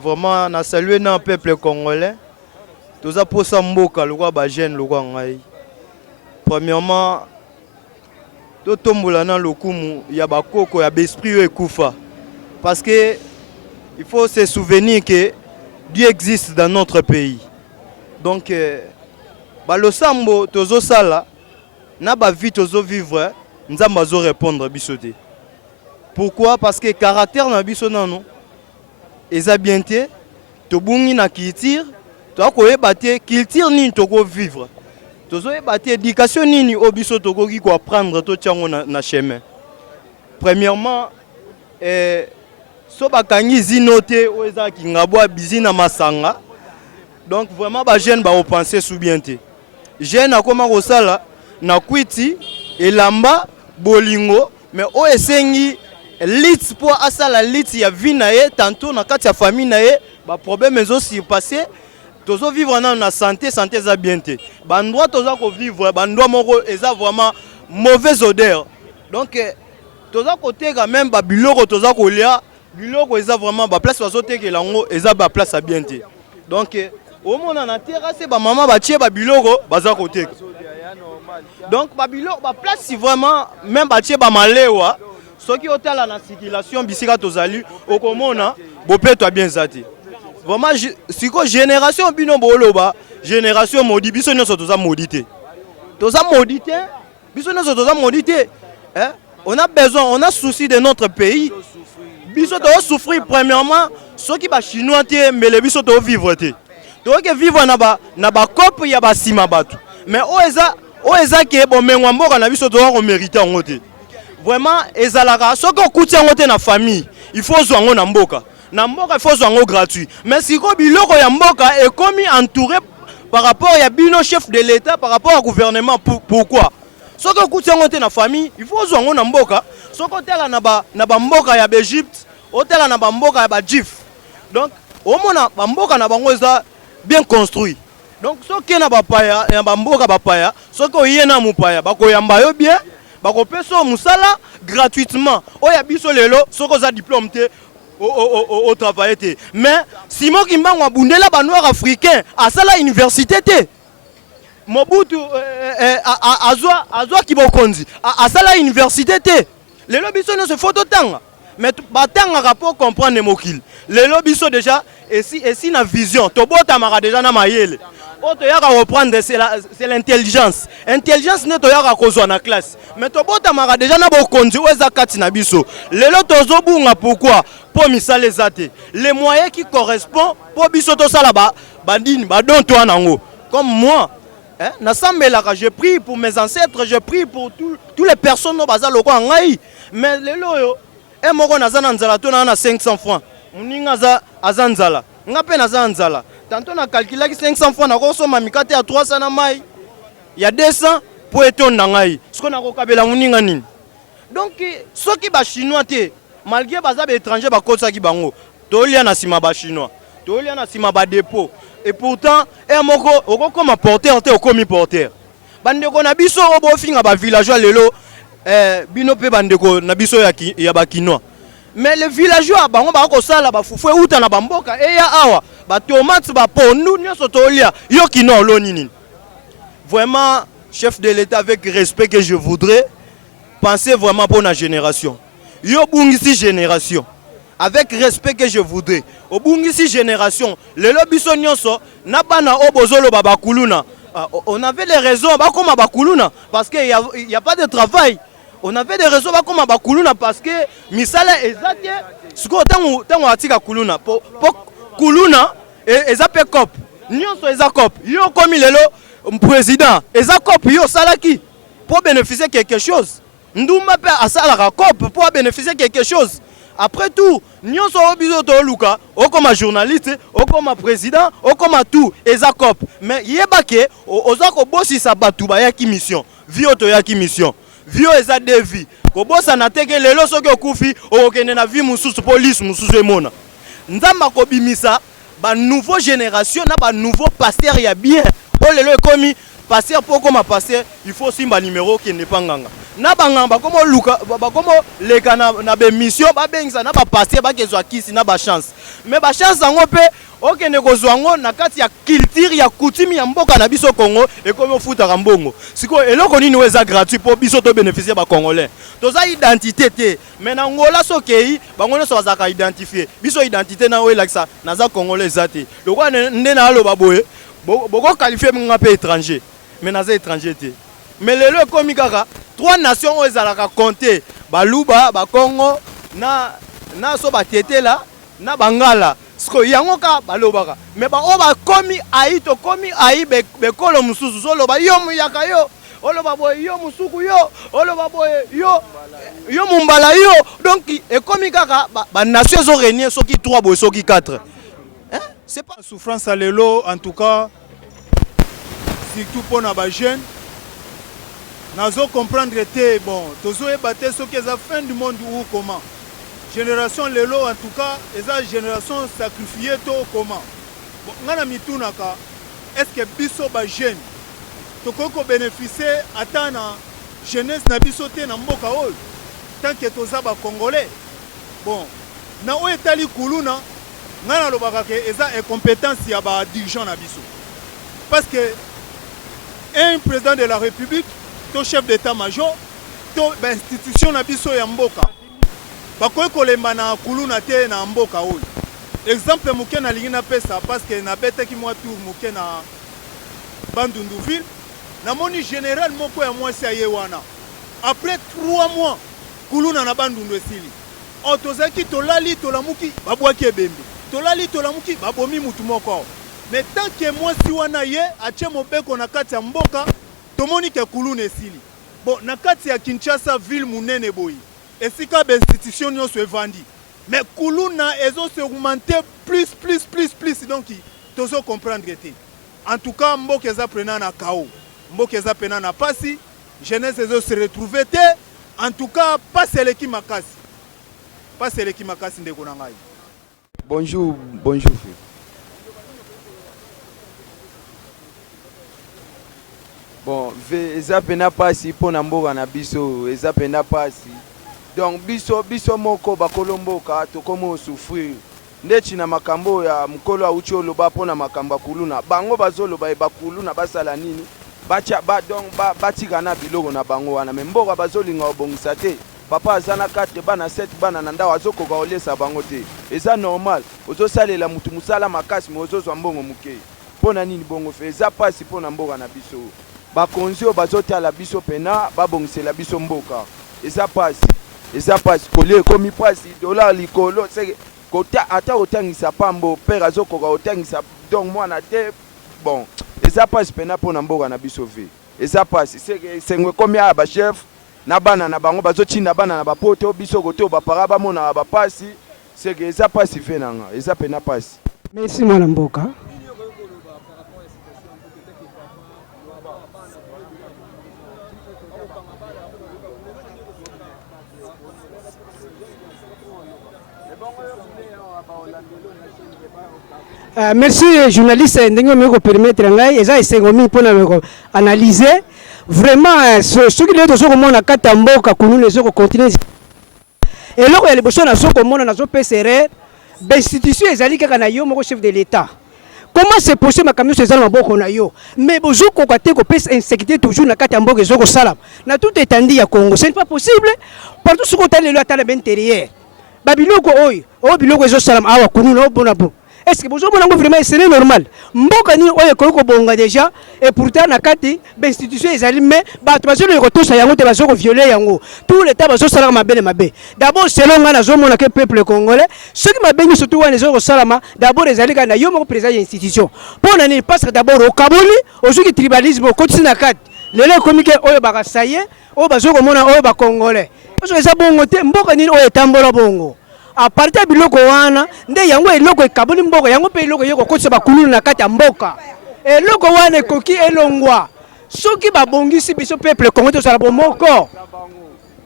vraiment na saluer na peuple congolais. Tous ça pour ça mboka le roi ba jeune le roi ngai. Premièrement, tout tombola na lokumu ya ba koko ya l'esprit ekufa. Parce que il faut se souvenir que Dieu existe dans notre pays. Donc le sambo tozo sala na ba vie tozo vivre nzamba zo répondre bisoté. Pourquoi? Parce que caractère na biso nano eza bien te to bungi na culture to ko ebate culture ni to ko vivre. Tozo ebate éducation nini obiso to ko ki ko apprendre to tiango na chemin. Premièrement so bakangi zinote o eza ki ngabwa bizina masanga. Donc vraiment ba jeune ba repenser sous bien te. Jeune akoma ko sala na kwiti elamba bolingo mais o esengi lit pour asala lit ya vie na ye tantôt na kati ya famille na ye ba problème ezo surpasser tozo vivre na santé za bien te ba ndroit tozo ko vivre ba ndroit moko eza vraiment mauvaise odeur donc tozo ko teka même ba biloko tozo ko lia biloko eza vraiment ba place bazo teka lango eza ba place à bien te donc au mona na terrasse ba maman ba tie ba biloko baza ko teka donc ba biloko ba place si vraiment même ba tie ba malewa. Ce qui est dans la circulation, bisika tozali, okomona, bopeto a bien zati. Vraiment, si ko génération bino boloba, génération maudite, biso nyoso toza maudité. Toza maudité, biso nyoso toza maudité. On a besoin, on a souci de notre pays. Biso to souffrir premièrement, ceux qui ba chinois te, mais les biso to vivre te. To ke vivre na ba cop ya ba sima batu. Mais o eza ke bo mengwa mboka na biso to ko mériter ngote. Vraiment ezalaka soko kutia ngote na famille il faut zwango na mboka il faut zwango gratuit mais si ko biloko ya mboka est comme entouré par rapport ya bino chef de l'état par rapport au gouvernement pourquoi soko kutia ngote na famille il faut zwango na mboka soko tela na ba mboka ya Egypte hôtel na ba mboka ya ba Jif donc au mona ba mboka na bango eza bien construit donc soki na ba paya ya ba mboka ba paya soko yena mupaya bakoyamba yo bien bako peso musala gratuitement oya biso lelo soko za diplôme te au travail te mais Simon Kimbangu abundela ba noir africain asala université te Mobutu azwa kibokonzi asala université te lelo biso no se photo tanga mais batanga rapport comprendre mokili lelo biso déjà et si na vision to bota mara déjà na mayele Oto yaka reprendre c'est l'intelligence. Intelligence ne to yaka kozwa na classe. Mais to bota mara déjà na bokonzi weza kati na biso. Lelo tozo bunga pourquoi? Pour misala ezate. Les moyens qui correspondent pour biso to sala bandini ba don to nango. Comme moi, na sambelaka je prie pour mes ancêtres, je prie pour tous les personnes no baza loko ngai. Mais lelo yo moko nazana nzala to na 500 francs. Muninga za nzala. Ngape naza nzala. Tantôt on a calculé que 500 francs, on a mis 300 na mai. Il y a 200 pour être nangai. Ce qu'on a recabé muninganin. Donc ceux qui ba chinois te malgré bazab étranger ba kosa ki bango. Tolia na sima ba chinois. Tolia na sima ba dépôt. Et pourtant moko oko comme porteur te okomi porteur. Bandeko na biso obo finga ba villageois lelo bino pe bandeko na biso ya ba kinois. Mais les villageois bango ba ko sala ba fufu uta na bamboka ya awa ba tomate ba pondu nyoso tolia yo kino lo nini. Vraiment chef de l'état avec respect que je voudrais penser vraiment pour la génération. Yo bungisi génération avec respect que je voudrais. Au bungisi génération le lobiso nyoso na bana obozolo baba kuluna. On avait les raisons ba comme bakuluna parce que il y a pas de travail. On avait des raisons comme Bakuluna parce que misala ezate siko tango atika kuluna po kuluna ezape cop nyonso ezakop yo komi lelo président ezakop yo salaki pour bénéficier quelque chose ndumba pe asala cop pour bénéficier quelque chose après tout nyonso obizo to luka okoma journaliste okoma président okoma tout ezakop mais yebake ozako bosisa batu ba ya ki mission vio to ya ki mission Vio eza de vie. Kobosa na teke lelo soki okufi okende na vie mususu police mususu emona. Nzamba kobimisa ba nouveau génération na ba nouveau pasteur ya bien. O lelo ekomi pasteur poko ma pasteur il faut simba numéro qui n'est pas nganga. na bangamba komo luka bakomo leka na be mission ba bengisa na ba passer ba kezwa kisi na ba chance mais ba chance ngo pe okende kozwa ngo na kati ya culture ya coutume ya mboka na biso Congo et komo futa mbongo siko eloko nini weza gratuit pour biso to bénéficier ba congolais toza identité te mais na ngola sokei bango no so bazaka identifier biso identité na we like ça naza congolais zate lokwa nde na alo baboye boko qualifier nga pe étranger mais naza étranger te mais lelo ekomi kaka trois nations oyo ezalaka compter baluba bakongo na so batetela na bangala siko yango ka balobaka mais ba o bakomi ayi to komi ayi bekolo mususu soloba yo muyaka yo oloba boye yo musuku yo oloba boye yo mumbala yo donc ekomi kaka ba nations ezo régner soki 3 boye soki 4 hein c'est pas souffrance à lelo en tout cas surtout pour na ba jeune nazo comprendre te bon tozo ebate soki eza fin du monde ou comment génération lelo en tout cas eza génération sacrifiée to comment bon ngana mitunaka est-ce que biso ba jeune tokoko bénéficier ata na jeunesse na biso te na mboka oyo tant que toza ba congolais bon na oyo etali kuluna ngana lobaka ke eza incompétence ya ba dirigeant na biso parce que un président de la République to chef d'état-major to institution na biso ya mboka bakoki kolemba na kuluna te na mboka oyo exemple moke nalingi napesa parce que nabetaki mwa tour moke na Bandunduville namoni général moko ya mwasi aye wana après 3 mois kuluna na Bandundu esili o tozaki tolali tolamuki babwaki ebembe tolali tolamuki babomi mutu moko mais tant que mwasi wana ye atie mobeko na kati ya mboka tomoni ke kuluna esili bon na kati ya Kinshasa ville munene boyi esika ba institution nyonso evandi mais kuluna ezo se augmenter plus donc tozo comprendre te en tout cas mboka eza prena na kao mboka eza pena na pasi jeunesse ezo se retrouver te en tout cas pas eleki makasi ndeko na ngai bonjour bon eza pena pasi pona mboka na biso eza pena pasi donc biso moko bakolo mboka tokomo souffrir ndeti na makambo ya mukolo auchi oloba pona makambo kuluna bango bazoloba bakuluna basala nini batika na biloko na bango wana me mboka bazolinga obongisa te papa azana 4 bana 7 bana na ndawa azokoka olesa bango te eza normal ozosalela mutu musala makasi me ozozwa mbongo muke pona nini bongo fe eza pasi pona mboka na biso bakonzi oyo bazotala biso pena babongisela biso mboka eza pasi kolie ekomi pasi dollar likolo kota ata otangisa pambo père azokoka otangisa donc mwana te bon eza pasi pena pona mboka na biso ve eza pasi sengwe komi ya ba chef na bana na bango bazotinda bana na bapoto biso kote bapara bamona bapasi seke eza pasi ve nanga eza pena pasi. Merci mwana mboka. Merci journaliste ndenge me permettre ngai eza esengomi pona analyser vraiment ce qui est sur mona kata mboka kunu les ko continuer eloko ya liboso na soko mona na zo PCR l'institution ezali kaka na yo moko chef de l'état. Comment c'est possible makamyo ces alma boko na yo mais bozo ko kate ko pesa insécurité toujours na kata mboka ezoko sala na tout étendue ya Congo c'est pas possible partout ce côté le ata l'intérieur babiloko oyo o biloko ezo sala awa kunu na bona bon. Est-ce que vous avez vraiment c'est normal? Mboka ni oye ko bonga déjà et pourtant na kati l'institution ezali mais bato bazo le retour sa yango te bazo ko violer yango tout l'état bazo sala mabele mabe d'abord selon nga nazo mona ke peuple congolais ceux qui mabengi surtout wana zo salama d'abord ezali kana yo moko président ya institution pour nani parce que d'abord au Kabuli ozuki tribalisme ko tsina kati lele komike oyo bakasaye oyo bazo ko mona oyo ba congolais parce que eza bongo te mboka ni oyo tambola bongo à partir biloko wana nde yango eloko ekabuli mboka yango pe eloko yeko kotsa bakulu na kati ya mboka eloko wana ekoki elongwa soki babongisi biso peuple congolais to sala bomoko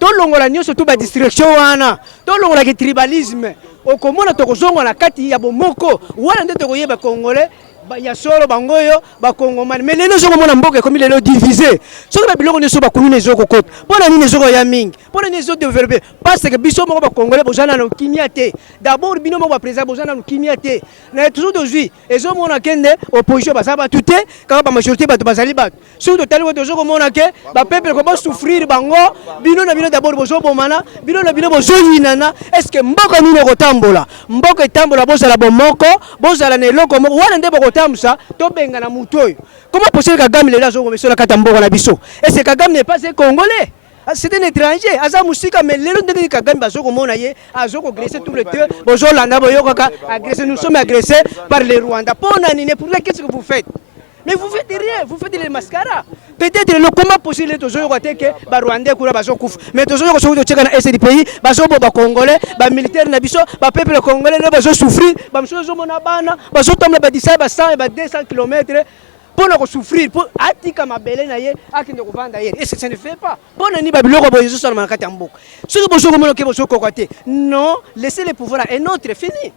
to longola nyonso to ba distraction wana to longola ke tribalisme okomona to kozonga na kati ya bomoko wana nde to koyeba congolais ya solo bangoyo bakongomani mais lelo ezokomona mboka ekomi lelo divisé soki babiloko nyonso bakuluna ezokokota mpona nini ezokoya mingi mpona nini ezodevelope parce que biso moko bakongole boza nano kimia te d'abord bino moko baprésident boza nano kimia te na toujours tozwi ezomona kende opposition baza batu te kaka bamajorité bato bazali bato soki totali kote ozokomona ke bapeuple ko basouffrir bango bino na bino d'abord bozobomana bino na bino bozoyinana est ce que mboka nini ekotambola mboka etambola bozala bomoko bozala na eloko moko wana nde bokotambusa tobenga na mutu oyo comment possible Kagame lelo azokomesola kata mboka na biso est ce que Kagame n'est pas un Congolais? C'est un étranger. Aza musika mais lelo ndenge Kagame bazokomona ye azokogresser tout le temps bozolanda boyokaka agressé nous sommes agressés par les Rwandais. Pona nini pour ça qu'est-ce que vous faites? Mais vous faites rien, vous faites des mascaras. Peut-être le comment possible toujours que ba Rwandais kura bazokufa. Mais toujours ko soki tcheka na est du pays, bazobo ba Congolais, ba militaire na biso, ba peuple congolais le bazo souffrir, ba msozo mona bana, bazotomla ba 17 ba 100 et ba 200 km pour ne souffrir pour atika mabele na ye akinde ko vanda ye. Et ça ne fait pas. Bona ni ba biloko boyezo sur na kati ya mboka. Soki bozo ko monoke bozo ko kote. Non, laissez le pouvoir à un autre fini.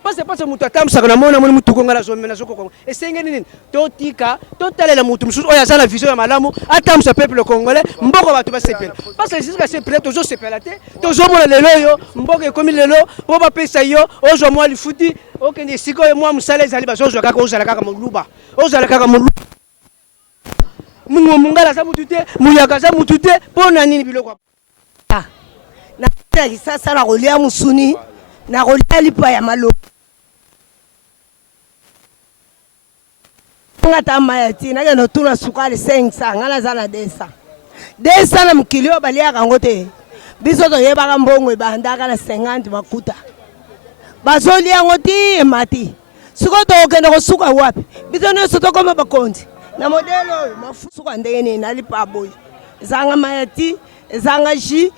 Parce que mutu atamsaka na mona moni mutu konga na zomena zoko kongo esenge nini totika totalela mutu mususu oya sana vision ya malamu atamsa peuple congolais mboko bato basepela parce que jusqu'à ce près tozo sepela te tozo mona lelo yo mboko ekomi lelo po ba pesa yo ozo mwa lifuti okende siko yo mwa musala ezali bazozo kaka ozala kaka moluba mungala za mutu te muyaka za mutu te pona nini biloko na sasa na rolia musuni na rolia lipa ya malo ngata mayati na no tuna sukali 500 ngala zana 200 na mkilio balia kangote biso to yeba mbongo bandaka na 50 makuta bazolia ngoti mati suko to okenda ko suka wapi biso no soto koma bakonzi na modelo mafusuka ndenge na lipa boy zanga mayati zanga ji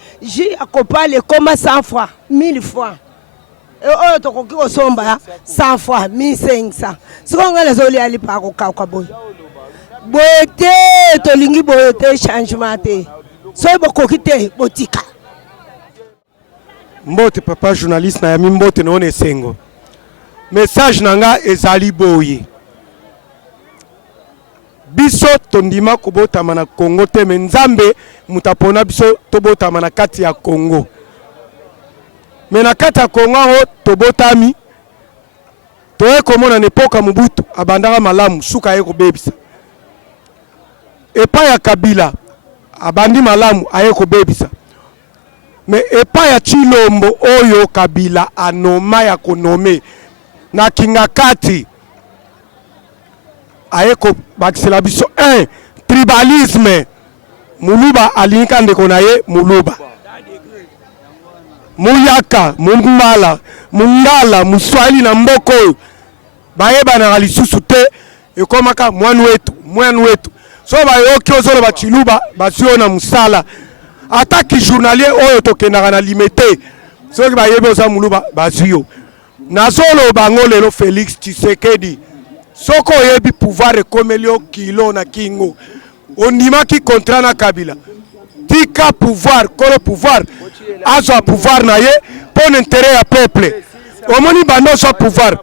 akopale koma 100 fois 1000 fois oyo tokoki kosomba 100 fois 1500 sikonga lezoli alipa koka boy boye te tolingi boye te changement te soki bokoki te botika mbote papa journaliste na yami mbote na one esengo message nanga ezali boye biso tondima kobotama na Congo te me nzambe mutapona biso tobotama na kati ya Congo. Mais na kati ya Congo tobotami toye komona nepoka Mobutu abandaka malamu suka ye kobebisa epa ya Kabila abandi malamu aye kobebisa mais epa ya Chilombo oyo Kabila anoma ya konome na kingakati aye ko bakisela biso un tribalisme muluba alinka ndeko na ye muluba muyaka mungala mungala muswahili na mboko bayeba na lisusu te ekomaka mwanu wetu so bayoki ozolo bachiluba basio na musala ataki journalier oyo tokendaka na limete soki bayebe oza muluba basio nazolo bango lelo Félix Tshisekedi soko yebi pouvoir ekomelio kilo na kingo ondimaki contrat na Kabila tika pouvoir kolo pouvoir azo pouvoir na ye pour l'intérêt ya peuple omoni bando so pouvoir